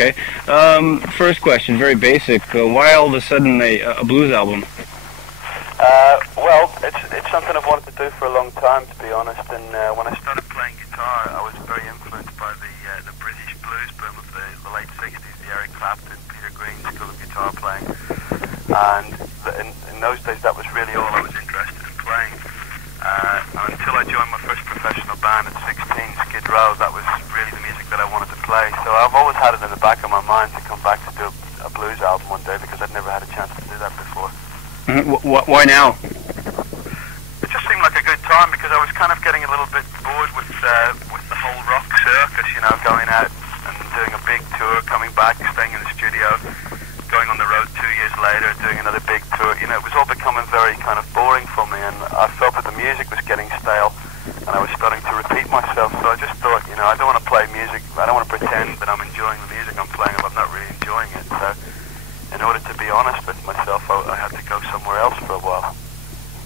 Okay. First question, very basic. Why all of a sudden a blues album? Well, it's something I've wanted to do for a long time, to be honest. And when I started playing guitar, I was very influenced by the British blues boom of the late '60s, the Eric Clapton, Peter Green school of guitar playing. And in those days, that was really all I was interested in playing. Until I joined my first professional band at 16, Skid Row, that was really the music that I wanted to play. So I've always had it in the back of my mind to come back to do a blues album one day, because I'd never had a chance to do that before. Why now? It just seemed like a good time, because I was kind of getting a little bit bored with the whole rock circus, you know, going out and doing a big tour, coming back, staying in the studio, going on the road 2 years later, doing another big tour. You know, it was all becoming very kind of boring for me, and I felt that the music was getting stale, and I was starting to repeat myself. So I just thought, you know, I don't want to play music, I don't want to pretend that I'm enjoying the music I'm playing if I'm not really enjoying it. So in order to be honest with myself, I had to go somewhere else for a while.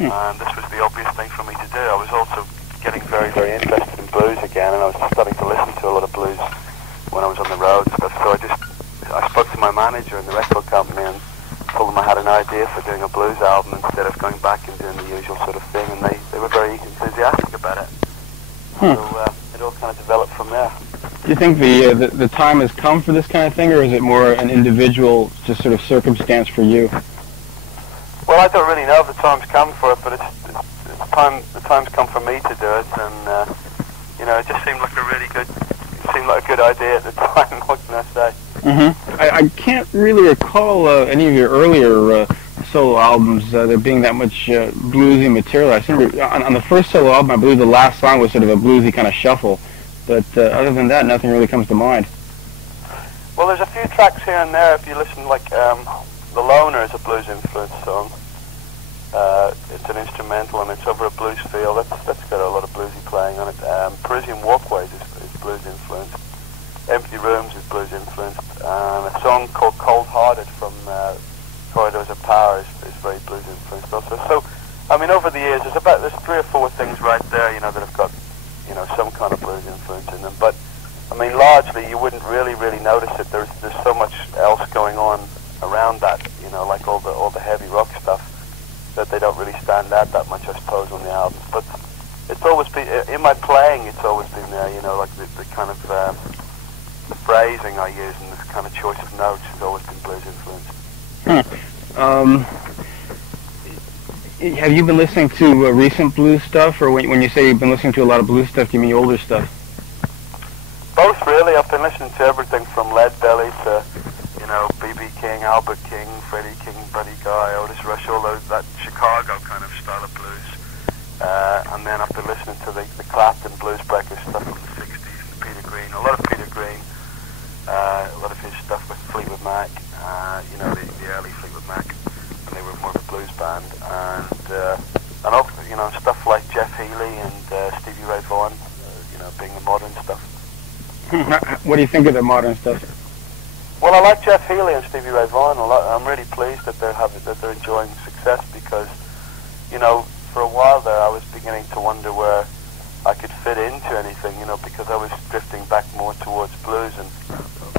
And this was the obvious thing for me to do. I was also getting very, very interested in blues again, and I was starting to listen to a lot of blues when I was on the road and stuff. So I spoke to my manager in the record company and told them I had an idea for doing a blues album instead of going back and doing the usual sort of thing, and they were very enthusiastic about it. So it all kind of developed from there. Do you think the time has come for this kind of thing, or is it more an individual, just sort of circumstance for you? Well, I don't really know if the time's come for it, but the time's come for me to do it, and you know, it just seemed like a good idea at the time. What can I say? I can't really recall any of your earlier solo albums there being that much bluesy material. I remember on the first solo album, I believe the last song was sort of a bluesy kind of shuffle. But other than that, nothing really comes to mind. Well, there's a few tracks here and there. If you listen, like The Loner is a blues-influenced song. It's an instrumental and it's over a blues feel. That's got a lot of bluesy playing on it. Parisian Walkways is blues-influenced. Empty Rooms is blues-influenced. A song called Cold Hearted from Corridors of Power is very blues-influenced also. So, I mean, over the years, there's 3 or 4 things right there, you know, that have got, you know, some kind of blues influence in them. But I mean, largely you wouldn't really notice it. There's so much else going on around that, you know, like all the heavy rock stuff, that they don't really stand out that much, I suppose, on the albums. But it's always been in my playing. It's always been there, you know, like the kind of the phrasing I use and the kind of choice of notes has always been blues influenced. Have you been listening to recent blues stuff, or when you say you've been listening to a lot of blues stuff, do you mean older stuff? Both, really. I've been listening to everything from Leadbelly to, you know, B.B. King, Albert King, Freddie King, Buddy Guy, Otis Rush, all that Chicago kind of style of blues. And then I've been listening to the Clapton Blues Breakers stuff from the 60s, and Peter Green, a lot of Peter Green, a lot of his stuff with Fleetwood Mac, you know, the early Fleetwood Mac. They were more of a blues band, and also, you know, stuff like Jeff Healey and Stevie Ray Vaughan, you know, being the modern stuff. What do you think of the modern stuff? Well, I like Jeff Healey and Stevie Ray Vaughan a lot. I'm really pleased that they're enjoying success, because, you know, for a while there I was beginning to wonder where I could fit into anything, you know, because I was drifting back more towards blues, and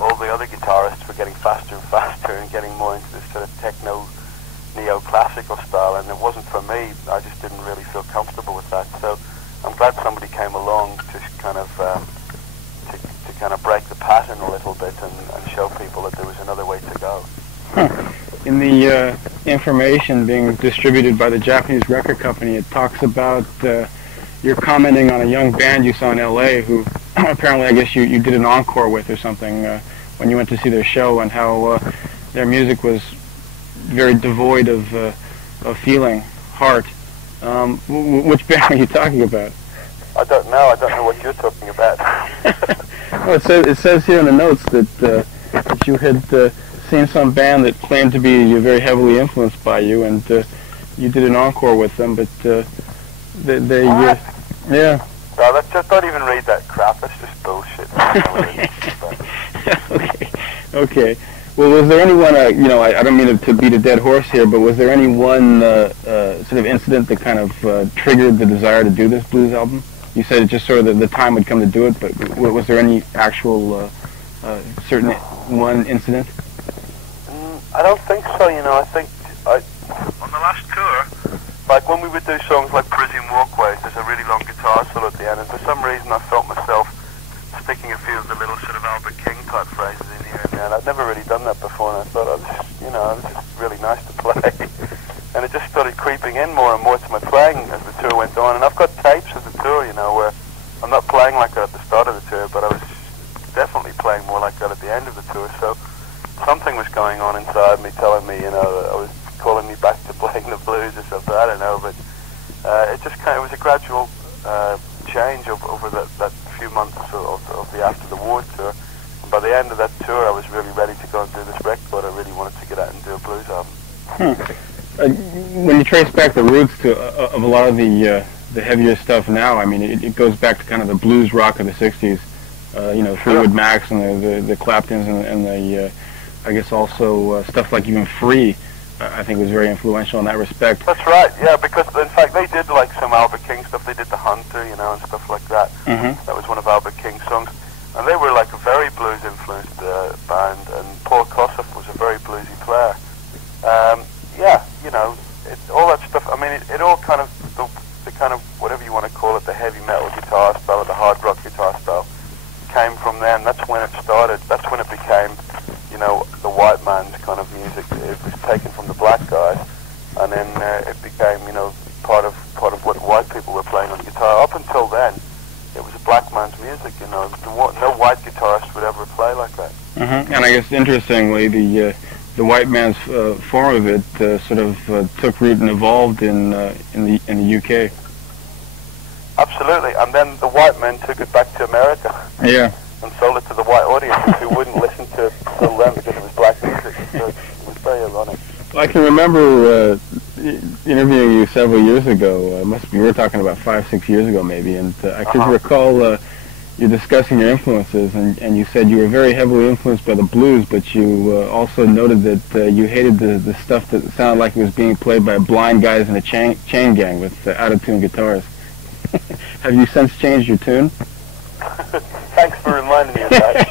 all the other guitarists were getting faster and faster and getting more into this sort of techno neoclassical style, and it wasn't for me. I just didn't really feel comfortable with that. So I'm glad somebody came along to kind of break the pattern a little bit and show people that there was another way to go. In the information being distributed by the Japanese record company, it talks about you're commenting on a young band you saw in L.A. who apparently, I guess, you did an encore with or something when you went to see their show, and how their music was very devoid of feeling, heart. Which band are you talking about? I don't know. I don't know what you're talking about. Well, it says here in the notes that you had seen some band that claimed to be very heavily influenced by you, and you did an encore with them, but they yeah. No, just don't even read that crap. That's just bullshit. Okay. Well, was there anyone, you know, I don't mean to beat a dead horse here, but was there any one sort of incident that kind of triggered the desire to do this blues album? You said it just sort of the time would come to do it, but was there any actual certain one incident? I don't think so. I think on the last tour, like when we would do songs like Parisian Walkways, there's a really long guitar solo at the end, and for some reason I felt myself sticking a few of the little sort of Albert King type phrases in here and there. And I'd never really done that before, and I thought it was just really nice to play. And it just started creeping in more and more to my playing as the tour went on. And I've got tapes of the tour, where I'm not playing like that at the start of the tour, but I was definitely playing more like that at the end of the tour. So something was going on inside me telling me, that I was calling me back to playing the blues or something. I don't know, but it was a gradual change over that few months of the After the War tour. And by the end of that tour, I was really ready to go and do this record. I really wanted to get out and do a blues album. When you trace back the roots of a lot of the heavier stuff now, I mean, it goes back to kind of the blues rock of the '60s. Fleetwood Macs and the Claptons and the I guess also stuff like even Free. I think was very influential in that respect. That's right, yeah, because in fact they did like some Albert King stuff. They did The Hunter, and stuff like that. Mm-hmm. That was one of Albert King's songs. And they were like a very blues-influenced band, and Paul Kossoff was a very bluesy player. All that stuff, I mean, it all kind of, the kind of, whatever you want to call it, the heavy metal guitar style or the hard rock guitar style, came from them. That's when it started. That's when it became, the white man's kind of music. It was taken from the black guys, and then it became, part of what white people were playing on guitar. Up until then, it was a black man's music. No white guitarist would ever play like that. Mm-hmm. And I guess interestingly, the white man's form of it sort of took root and evolved in the UK. Absolutely, and then the white men took it back to America. Yeah. And sold it to the white audiences who wouldn't listen to them because it was black music. So it was very ironic. Well, I can remember interviewing you several years ago. We were talking about 5-6 years ago maybe, and I could recall you discussing your influences, and you said you were very heavily influenced by the blues, but you also noted that you hated the stuff that sounded like it was being played by blind guys in a chain gang with out-of-tune guitars. Have you since changed your tune? Thanks for reminding me of that.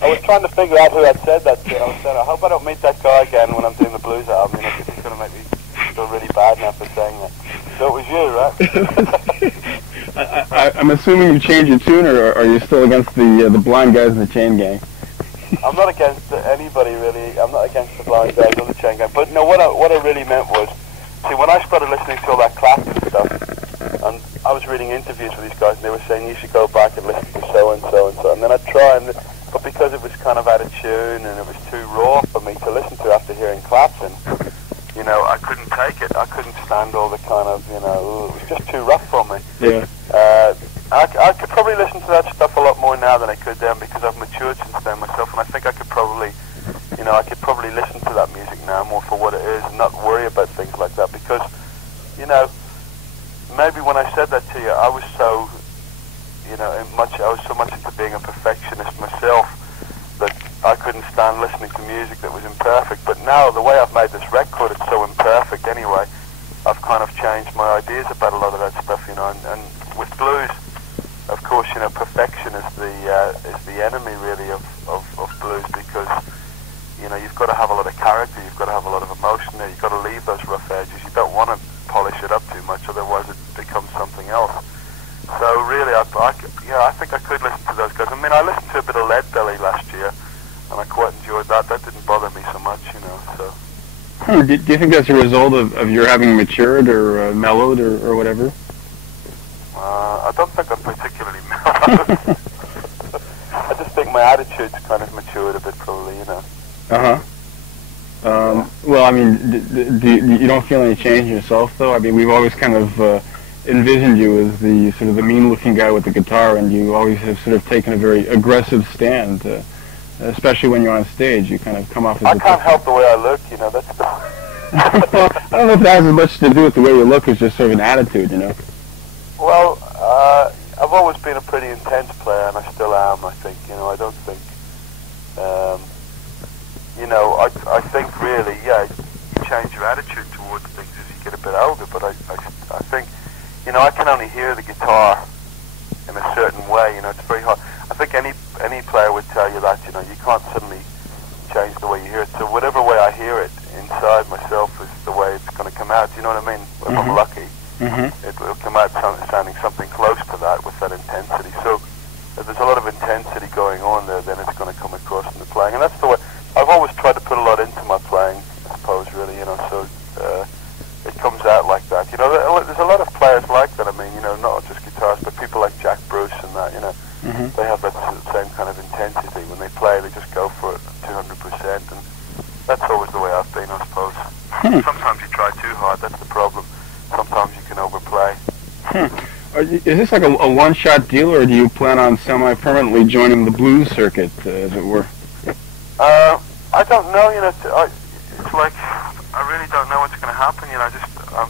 I was trying to figure out who had said that to. I said, I hope I don't meet that guy again when I'm doing the blues album, because he's going to make me feel really bad now for saying that. So it was you, right? I'm assuming you changed your tune, or are you still against the blind guys in the chain gang? I'm not against anybody, really. I'm not against the blind guys or the chain gang. But no, what I really meant was, see, when I started listening to all that Clapton stuff, and I was reading interviews with these guys, and they were saying you should go back and listen to so and so and so. And then I'd try, but because it was kind of out of tune and it was too raw for me to listen to after hearing Clapton, I couldn't take it. I couldn't stand all the kind of, it was just too rough for me. Yeah. I could probably listen to that stuff a lot more now than I could then, because I've matured since then myself, and I think I could probably listen to that music now more for what it is and not worry about things like that, because, maybe when I said that to you, I was so, I was so much into being a perfectionist myself that I couldn't stand listening to music that was imperfect. But now, the way I've made this record, it's so imperfect anyway, I've kind of changed my ideas about a lot of that stuff, and with blues, of course, perfection is the enemy really of blues, because you've got to have a lot of character, you've got to have a lot of emotion there, you've got to leave those rough edges. You don't want to polish it up too much, otherwise it becomes something else. So really, I think I could listen to those guys. I mean, I listened to a bit of Leadbelly last year, and I quite enjoyed that. That didn't bother me so much, so. Do you think that's a result of your having matured or mellowed or whatever? I don't think I'm particularly mellowed. I just think my attitude's kind of matured a bit, probably, Well, I mean, you don't feel any change in yourself, though? I mean, we've always kind of envisioned you as the sort of the mean-looking guy with the guitar, and you always have sort of taken a very aggressive stand, especially when you're on stage. You kind of come off as I can't help the way I look, that's the... Well, I don't know if that has as much to do with the way you look as just sort of an attitude, Well, I've always been a pretty intense player, and I still am, I think. I don't think... I think really, you change your attitude towards things as you get a bit older, but I think, I can only hear the guitar in a certain way, it's very hard. I think any player would tell you that, you know, you can't suddenly change the way you hear it. So whatever way I hear it inside myself is the way it's going to come out. Do you know what I mean? If I'm lucky, it will come out sounding something close to that with that intensity. So if there's a lot of intensity going on there, then it's going to come across in the playing. And that's the way I've always tried to put a lot into my playing, I suppose, really, you know, so it comes out like that. You know, there's a lot of players like that. I mean, you know, not just guitarists, but people like Jack Bruce and that, you know, they have that same kind of intensity. When they play, they just go for it 200%, and that's always the way I've been, I suppose. Sometimes you try too hard, that's the problem. Sometimes you can overplay. Is this like a one-shot deal, or do you plan on semi-permanently joining the blues circuit, as it were? I don't know, you know, it's like, I really don't know what's going to happen, you know,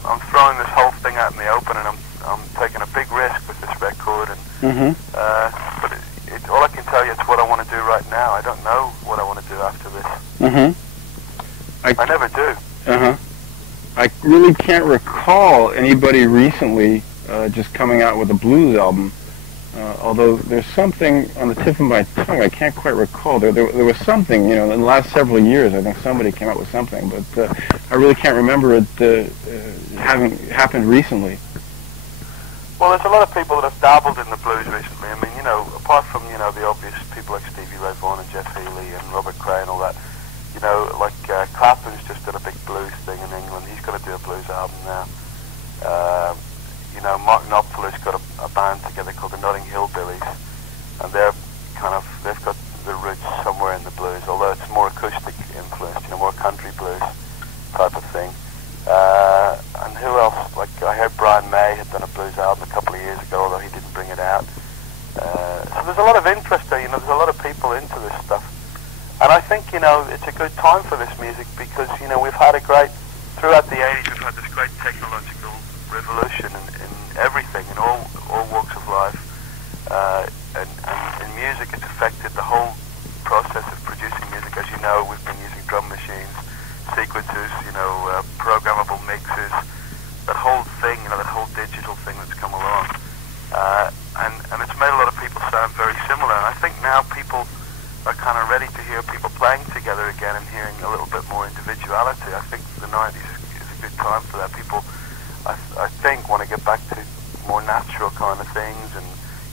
I'm throwing this whole thing out in the open, and I'm taking a big risk with this record, and but all I can tell you is what I want to do right now. I don't know what I want to do after this. I never do. I really can't recall anybody recently just coming out with a blues album. Although there's something on the tip of my tongue, I can't quite recall. There was something, you know, in the last several years. I think somebody came out with something, but I really can't remember it having happened recently. Well, there's a lot of people that have dabbled in the blues recently. I mean, you know, apart from, you know, the obvious people like Stevie Ray Vaughan and Jeff Healey and Robert Cray and all that, you know, like Clapton's just did a big blues thing in England. He's going to do a blues album now. You know, Mark Knopfler's got a band together called the Notting Hill Billies, and they've got the roots somewhere in the blues, although it's more acoustic influence, you know, more country blues type of thing. And who else? Like, I heard Brian May had done a blues album a couple of years ago, although he didn't bring it out. So there's a lot of interest there, you know, there's a lot of people into this stuff. And I think, you know, it's a good time for this music because, you know, throughout the 80s, we've had this great technological revolution in everything, in all walks of life. And in music, it's affected the whole process of producing music. As you know, we've been using drum machines, sequencers, you know, programmable mixes, that whole thing, you know, that whole digital thing that's come along. And it's made a lot of people sound very similar. And I think now people are kind of ready to hear people playing together again and hearing a little bit more individuality. I think the 90s is a good time for that. People, I think, want to get back to more natural kind of things, and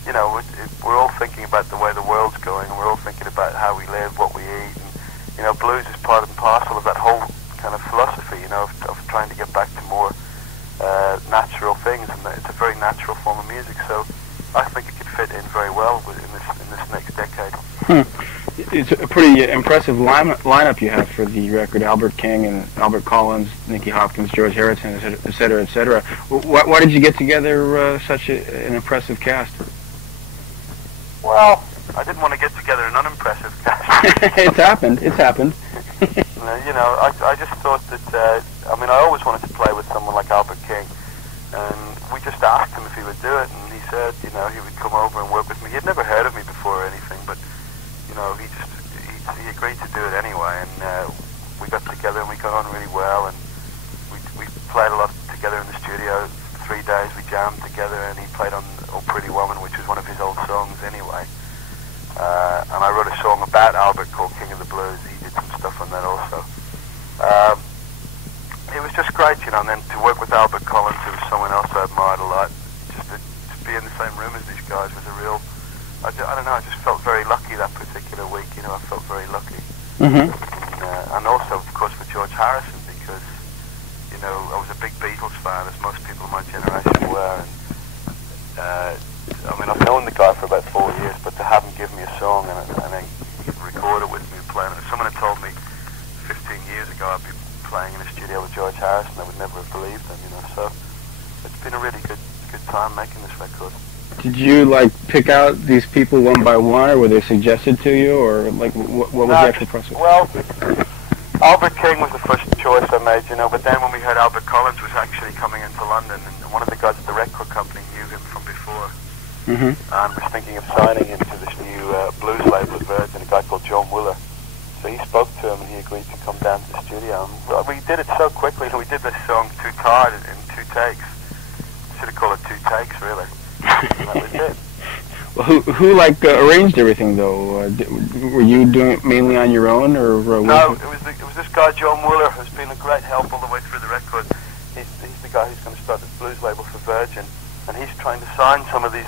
you know, we're all thinking about the way the world's going, and we're all thinking about how we live, what we eat, and you know, blues is part and parcel of that whole kind of philosophy, you know, of trying to get back to more natural things, and it's a very natural form of music. So I think it could fit in very well in this next decade. It's a pretty impressive lineup you have for the record. Albert King and Albert Collins, Nicky Hopkins, George Harrison, et cetera, et cetera. Why did you get together such an impressive cast? Well, I didn't want to get together an unimpressive cast. It's happened. You know, I just thought that, I mean, I always wanted to play with someone like Albert King, and we just asked him if he would do it, and he said, you know, he would come over and work with me. He had never heard of me before or anything, but you know, he agreed to do it anyway, and we got together and we got on really well, and we played a lot together in the studio. 3 days we jammed together, and he played on Oh Pretty Woman, which was one of his old songs anyway. And I wrote a song about Albert called King of the Blues. He did some stuff on that also. It was just great, you know, and then to work with Albert Collins, who was someone else I admired a lot, just to be in the same room as these guys was a real, I don't know, I just felt very lucky that particular week, you know, I felt very lucky. And also, of course, for George Harrison, because, you know, I was a big Beatles fan, as most people of my generation were, and, I mean, I've known the guy for about 4 years, but to have him give me a song and then record it with me playing it, if someone had told me 15 years ago I'd be playing in a studio with George Harrison, I would never have believed them, you know, so it's been a really good time making this record. Did you, like, pick out these people one by one, or were they suggested to you, or, like, what was the actual process? Well, Albert King was the first choice I made, you know, but then when we heard Albert Collins was actually coming into London, and one of the guys at the record company knew him from before, and was thinking of signing him to this new blues label at Virgin, a guy called John Wooler. So he spoke to him, and he agreed to come down to the studio. And we did it so quickly, we did this song Too Tired in 2 takes. Should have called it 2 takes, really. And that was it. Well, who like arranged everything though? Were you doing it mainly on your own, or No, it was this guy John Wooler who's been a great help all the way through the record. He's the guy who's going to start this blues label for Virgin, and he's trying to sign some of these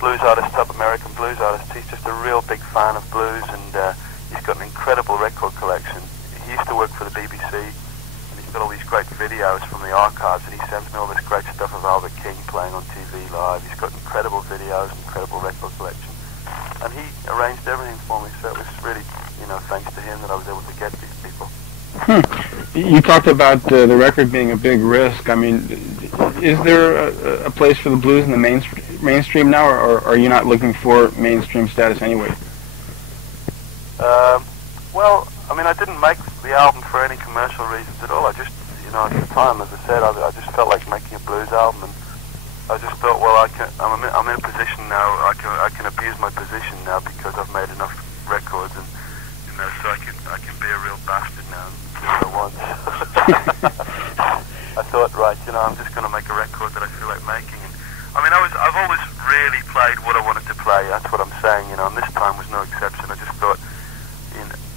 blues artists up, American blues artists. He's just a real big fan of blues, and he's got an incredible record collection. He used to work for the BBC, and he's got all these great videos from the archives, and he sends me all this great stuff of Albert King playing on TV live. He's got incredible videos, incredible record collection, and he arranged everything for me, so it was really, thanks to him that I was able to get these people. You talked about the record being a big risk. I mean, is there a place for the blues in the mainstream now, or are you not looking for mainstream status anyway? Well, I mean, I didn't make the album for any commercial reasons at all. I just, at the time, as I said, I just felt like making a blues album, and I just thought, well, I'm in a position now. I can abuse my position now because I've made enough records, and so I can be a real bastard now and do what I want. I thought, right, I'm just going to make a record that I feel like making. And I mean, I've always really played what I wanted to play. That's what I'm saying. And this time was no exception. I just thought,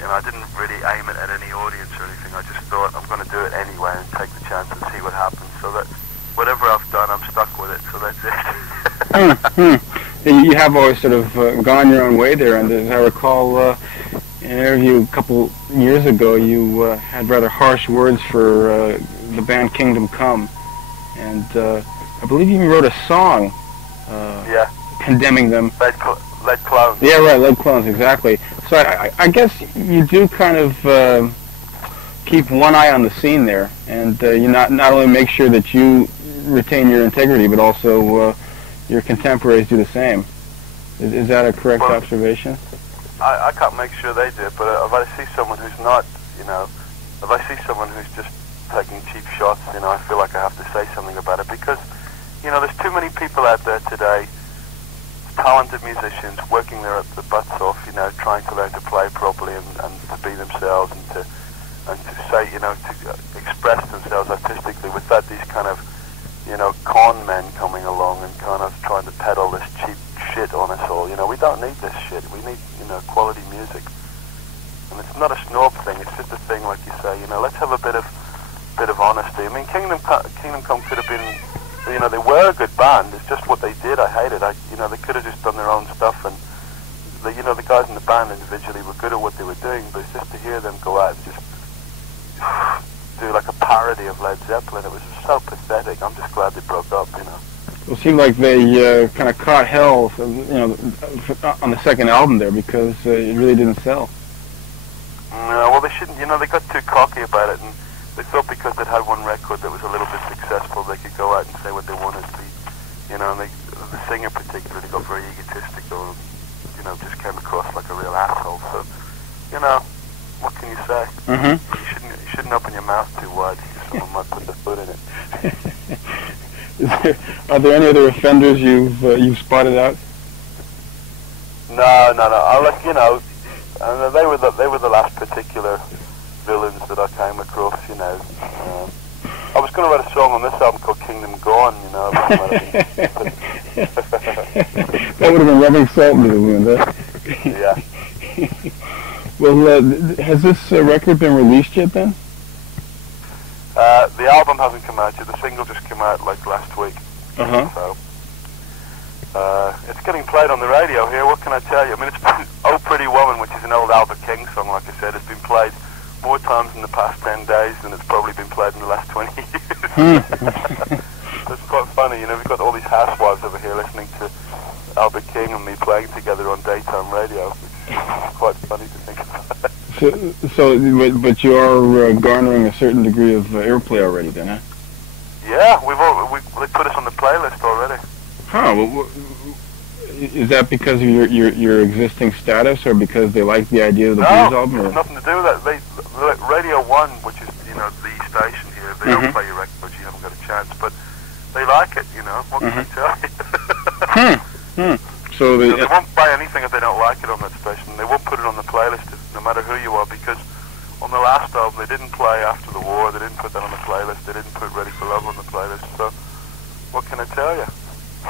I didn't really aim it at any audience or anything. I just thought I'm going to do it anyway and take the chance and see what happens. So that whatever I've done, I'm stuck with it. So that's it. You have always sort of gone your own way there, and as I recall. In an interview a couple years ago, you had rather harsh words for the band Kingdom Come, and I believe you even wrote a song condemning them. Lead Clones. Yeah, right, Lead Clones, exactly. So I guess you do kind of keep one eye on the scene there, and you not only make sure that you retain your integrity, but also your contemporaries do the same. Is that a correct observation? I can't make sure they do, but if I see someone who's not, if I see someone who's just taking cheap shots, I feel like I have to say something about it, because, there's too many people out there today, talented musicians, working their butts off, trying to learn to play properly and to be themselves and to say, to express themselves artistically without these kind of, con men coming along and kind of trying to peddle this cheap shit on us all. We don't need this shit. We need, quality music. And it's not a snob thing. It's just a thing, like you say. Let's have a bit of honesty. I mean, Kingdom Come could have been, they were a good band. It's just what they did. I hated. They could have just done their own stuff, and the guys in the band individually were good at what they were doing. But it's just to hear them go out and just do like a parody of Led Zeppelin. It was so pathetic. I'm just glad they broke up. Well, it seemed like they kind of caught hell, on the second album there, because it really didn't sell. No, well, they shouldn't. They got too cocky about it, and they thought because they'd had one record that was a little bit successful, they could go out and say what they wanted to be. And the singer particularly got very egotistical, just came across like a real asshole. So, what can you say? Mm-hmm. You shouldn't open your mouth too wide, because someone might put their foot in it. Are there any other offenders you've spotted out? No. They were the last particular villains that I came across. I was going to write a song on this album called Kingdom Gone. That would have been rubbing salt into the wound, huh? Yeah. Well, has this record been released yet then? The album hasn't come out yet. The single just came out like last week. Uh-huh. So, it's getting played on the radio here. What can I tell you? I mean, it's been Oh Pretty Woman, which is an old Albert King song, like I said. It's been played more times in the past 10 days than it's probably been played in the last 20 years. It's quite funny. We've got all these housewives over here listening to Albert King and me playing together on daytime radio, which is quite funny to think about. But you are garnering a certain degree of airplay already, then, huh? Yeah, they put us on the playlist already. Huh? Well, is that because of your existing status, or because they like the idea of the blues album? No, it's nothing to do with that. Radio 1, which is the station here, they don't play your records. You haven't got a chance, but they like it. What can I tell you? So they won't play anything if they don't like it on that station. They won't put it on the playlist no matter who you are, because on the last album they didn't play After the War, they didn't put that on the playlist, they didn't put Ready for Love on the playlist, so what can I tell you?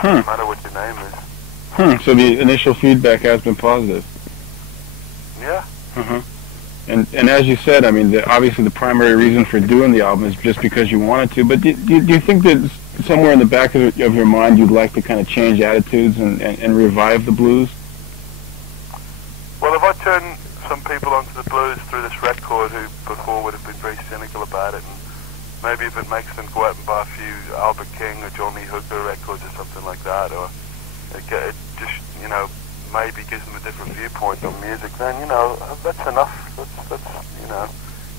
Doesn't matter what your name is. So the initial feedback has been positive. Yeah. Uh-huh. And as you said, I mean, obviously the primary reason for doing the album is just because you wanted to. But do you think that somewhere in the back of your mind you'd like to kind of change attitudes and revive the blues? Well, if I turn some people onto the blues through this record who before would have been very cynical about it, and maybe if it makes them go out and buy a few Albert King or Johnny Hooker records or something like that, or it just, you know, maybe gives them a different viewpoint on music, then, you know, that's enough. That's you know,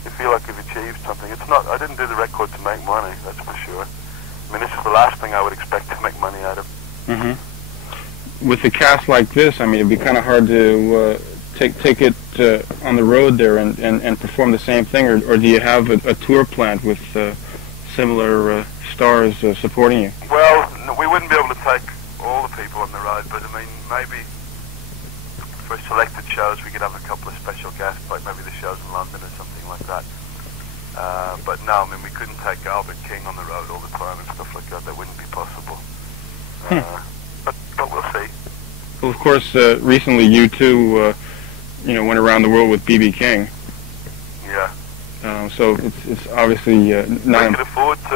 you feel like you've achieved something. It's not, I didn't do the record to make money, that's for sure. I mean, this is the last thing I would expect to make money out of. Mm-hmm. With a cast like this, I mean, it'd be kind of hard to take it on the road there and perform the same thing, or do you have a tour planned with similar stars supporting you? Well, no, we wouldn't be able to take all the people on the road, but I mean, maybe for selected shows we could have a couple of special guests, like maybe the shows in London or something like that. But no, I mean, we couldn't take Albert King on the road all the time and stuff like that. That wouldn't be possible. But we'll see. Well, of course, recently you too, you know, went around the world with B.B. King. Yeah. So it's obviously not. I could afford to.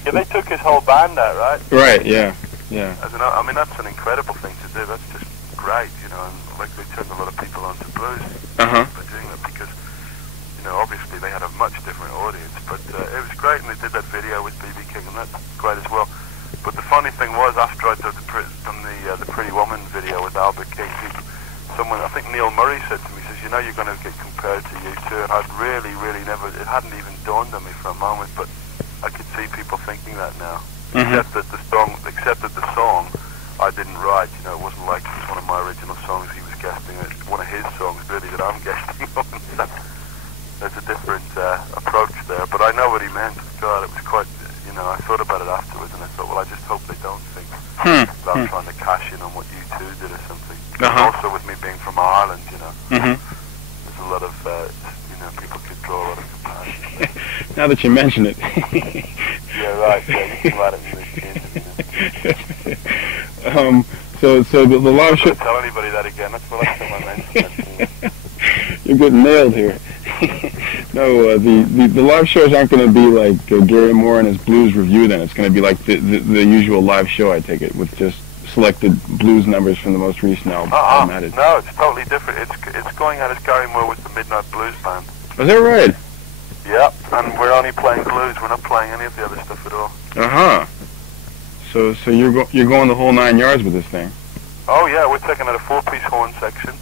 Yeah, they took his whole band out, right? Right. Yeah. Yeah. I mean, that's an incredible thing to do. That's just great, you know. And like they turned a lot of people onto blues by doing that because, you know, obviously they had a much different audience. But it was great, and they did that video with B.B. King, and that's great as well. But the funny thing was, after I'd done the Pretty Woman video with Albert King, someone, I think Neil Murray said to me, says, you know, you're going to get compared to U2, and I'd really never, it hadn't even dawned on me for a moment, but I could see people thinking that now. Except that the song I didn't write, you know, it wasn't like it was one of my original songs, he was guesting it, one of his songs really that I'm guesting on, so there's a different approach there, but I know what he meant. God, it was quite, you know, I thought about it afterwards, and I thought, well, I just hope they don't think that I'm trying to cash in on what U2 did or something. Also with me being from Ireland, you know, there's a lot of, you know, people could draw a lot of comparisons. Now that you mention it. Yeah, right, yeah, you can write it in the interview. So the live show... Don't tell anybody that again, that's the last time I mentioned it. You're getting nailed here. No, the live shows aren't going to be like Gary Moore and his blues review then. It's going to be like the usual live show, I take it, with just selected blues numbers from the most recent album. No, it's totally different. It's going out as Gary Moore with the Midnight Blues Band. Is that right? Yeah, and we're only playing blues. We're not playing any of the other stuff at all. So you're going the whole 9 yards with this thing. Oh yeah, we're taking out a 4-piece horn section.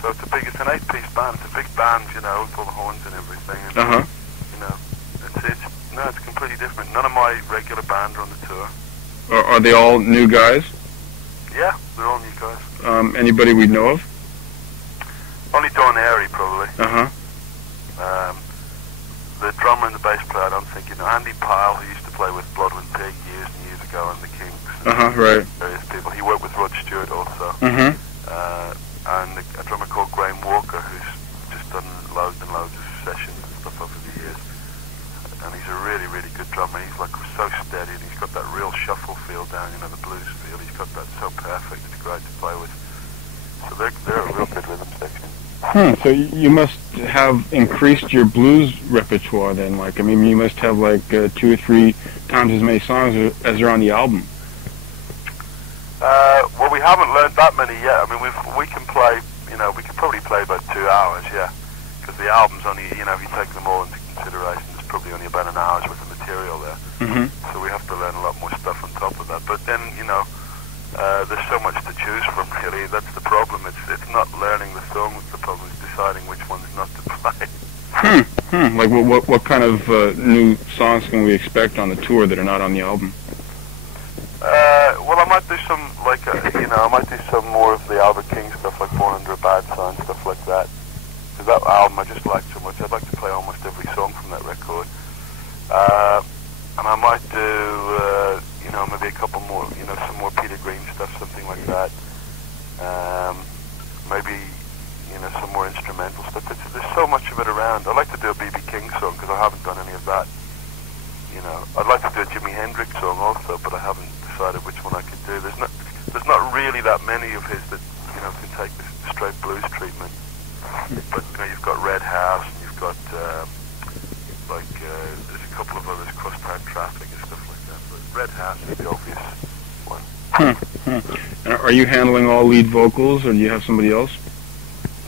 So it's an 8-piece band. It's a big band, you know, with all the horns and everything. And, you know, it's completely different. None of my regular band are on the tour. Are they all new guys? Yeah, they're all new guys. Anybody we know of? Only Don Airy, probably. The drummer and the bass player, I don't think you know. Andy Pyle, who used to play with Bloodwind Pig years and years ago, and the Kinks. Right. Various people. He worked with Rod Stewart also. And a drummer called Graham Walker, who's just done loads and loads of sessions and stuff over the years. And he's a really good drummer. He's like so steady, and he's got that real shuffle feel down, you know, the blues feel. He's got that so perfect. It's great to play with. So they're a real good rhythm section. So you must have increased your blues repertoire then. Like, I mean, you must have like 2 or 3 times as many songs as are on the album. Well, we haven't learned that many yet. I mean, we can play, you know, we could probably play about 2 hours, yeah. Because the album's only, you know, if you take them all into consideration, there's probably only about an hour's worth of material there. So we have to learn a lot more stuff on top of that. But then, you know, there's so much to choose from, really. That's the problem. It's not learning the song that's the problem. It's deciding which ones not to play. Like what kind of new songs can we expect on the tour that are not on the album? Well, I might do some, like, you know, I might do some more of the Albert King stuff, like Born Under a Bad Sign, stuff like that. Because that album I just liked so much. I'd like to play almost every song from that record. And I might do, you know, maybe a couple more, you know, some more Peter Green stuff, something like that. Maybe, you know, some more instrumental stuff. There's so much of it around. I'd like to do a B.B. King song, because I haven't done any of that. you know, I'd like to do a Jimi Hendrix song also, but I haven't decided which one I could do. There's not really that many of his that, you know, can take the straight blues treatment. But, you know, you've got Red House, and you've got, there's a couple of others, Crosstown Traffic and stuff like that. But Red House is the obvious one. And are you handling all lead vocals, or do you have somebody else?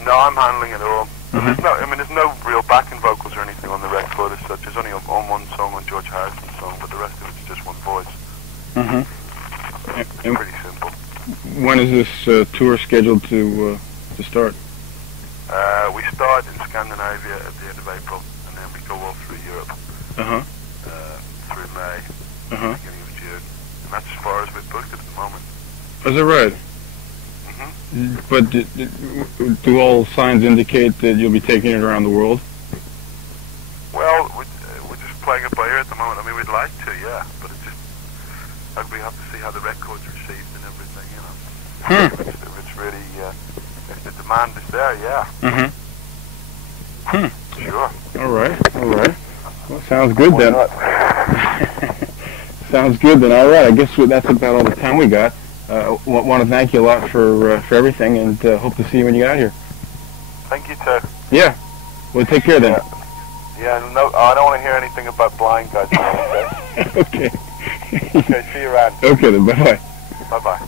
No, I'm handling it all. There's no real backing vocals or anything on the record as such. There's only on one song, on George Harrison's song, but the rest of it's just one voice. It's pretty simple. When is this tour scheduled to start? We start in Scandinavia at the end of April, and then we go all through Europe through May, beginning of June, and that's as far as we've booked it at the moment. Is that right? But do all signs indicate that you'll be taking it around the world? Well, we're just playing it by ear at the moment. I mean, we'd like to, yeah, but it's just we have to see how the record's received and everything, you know. If it's really, if the demand is there, yeah. Sure. All right. Well, sounds good then. Sounds good then. All right. I guess that's about all the time we got. Want to thank you a lot for everything, and hope to see you when you get out here. Thank you, too. Yeah. Well, take care then. Yeah. No, I don't want to hear anything about blind guys. Okay. Okay. See you around. Okay then. Bye bye. Bye bye.